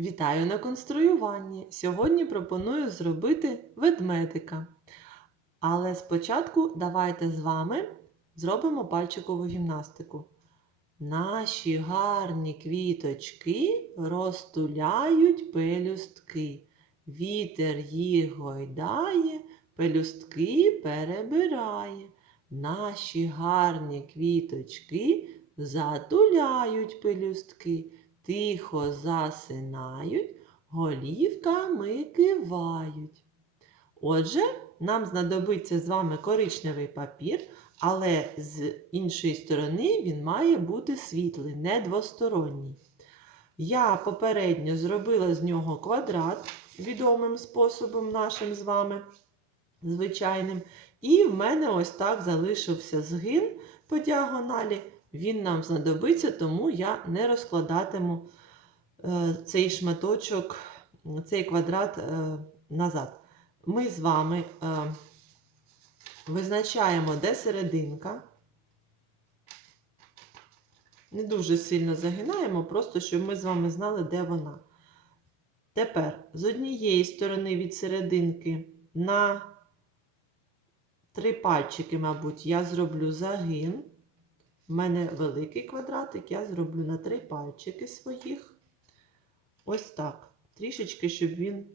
Вітаю на конструюванні. Сьогодні пропоную зробити ведмедика. Але спочатку давайте з вами зробимо пальчикову гімнастику. Наші гарні квіточки розтуляють пелюстки. Вітер їх гойдає, пелюстки перебирає. Наші гарні квіточки затуляють пелюстки тихо засинають, голівками кивають. Отже, нам знадобиться з вами коричневий папір, але з іншої сторони він має бути світлий, не двосторонній. Я попередньо зробила з нього квадрат відомим способом нашим з вами, звичайним. І в мене ось так залишився згин по діагоналі. Він нам знадобиться, тому я не розкладатиму е, цей шматочок, цей квадрат е, назад. Ми з вами е, визначаємо, де серединка. Не дуже сильно загинаємо, просто щоб ми з вами знали, де вона. Тепер з однієї сторони від серединки на три пальчики, мабуть, я зроблю загин. У мене великий квадратик, я зроблю на три пальчики своїх. Ось так. Трішечки, щоб він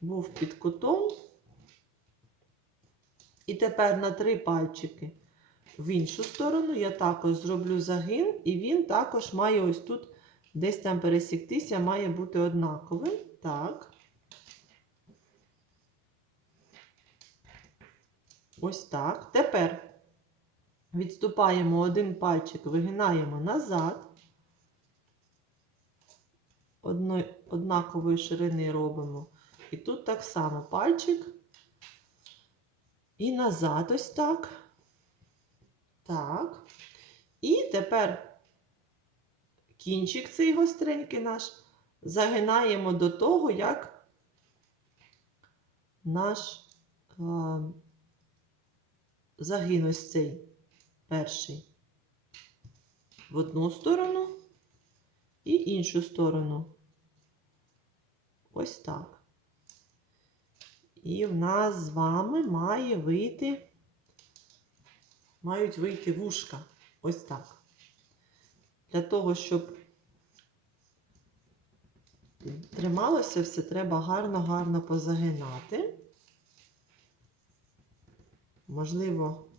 був під кутом. І тепер на три пальчики в іншу сторону я також зроблю загин, і він також має ось тут десь там пересіктися, має бути однаковим. Так. Ось так. Тепер. Відступаємо один пальчик, вигинаємо назад. Одної, однакової ширини робимо. І тут так само пальчик. І назад ось так. Так. І тепер кінчик цей гостренький наш загинаємо до того, як наш а, загин ось цей перший в одну сторону і іншу сторону. Ось так. І в нас з вами має вийти, мають вийти вушка. Ось так. Для того, щоб трималося все, треба гарно-гарно позагинати. Можливо,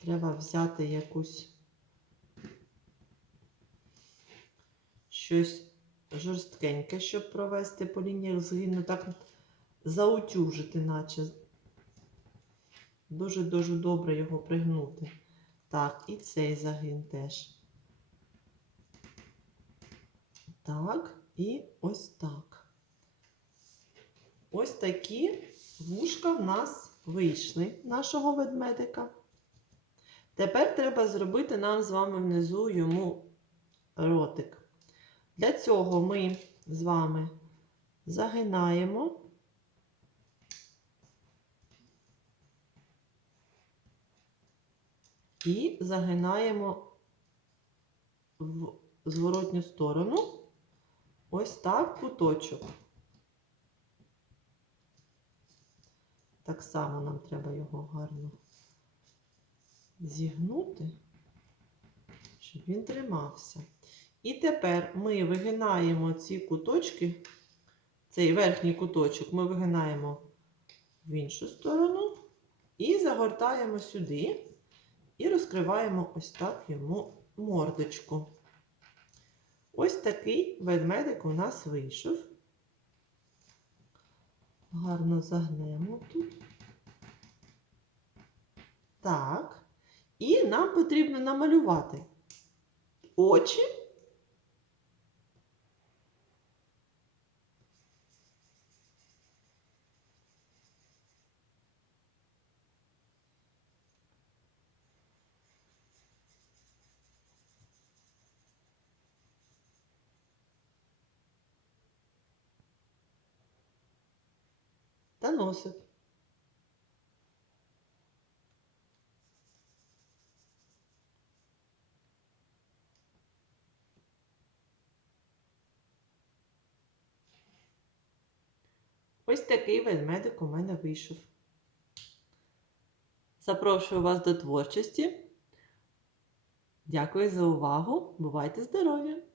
Треба взяти якусь щось жорсткеньке, щоб провести по лінії згину, так заутюжити, наче. Дуже-дуже добре його пригнути. Так, і цей загин теж. Так, і ось так. Ось такі вушка в нас вийшли нашого ведмедика. Тепер треба зробити нам з вами внизу йому ротик. Для цього ми з вами загинаємо і загинаємо в зворотню сторону ось так куточок. Так само нам треба його гарно зігнути, щоб він тримався. І тепер ми вигинаємо ці куточки, цей верхній куточок ми вигинаємо в іншу сторону і загортаємо сюди і розкриваємо ось так йому мордочку. Ось такий ведмедик у нас вийшов. Гарно загнемо тут. Так. І нам потрібно намалювати очі. Та носик. Ось такий ведмедик у мене вийшов. Запрошую вас до творчості. Дякую за увагу. Бувайте здорові!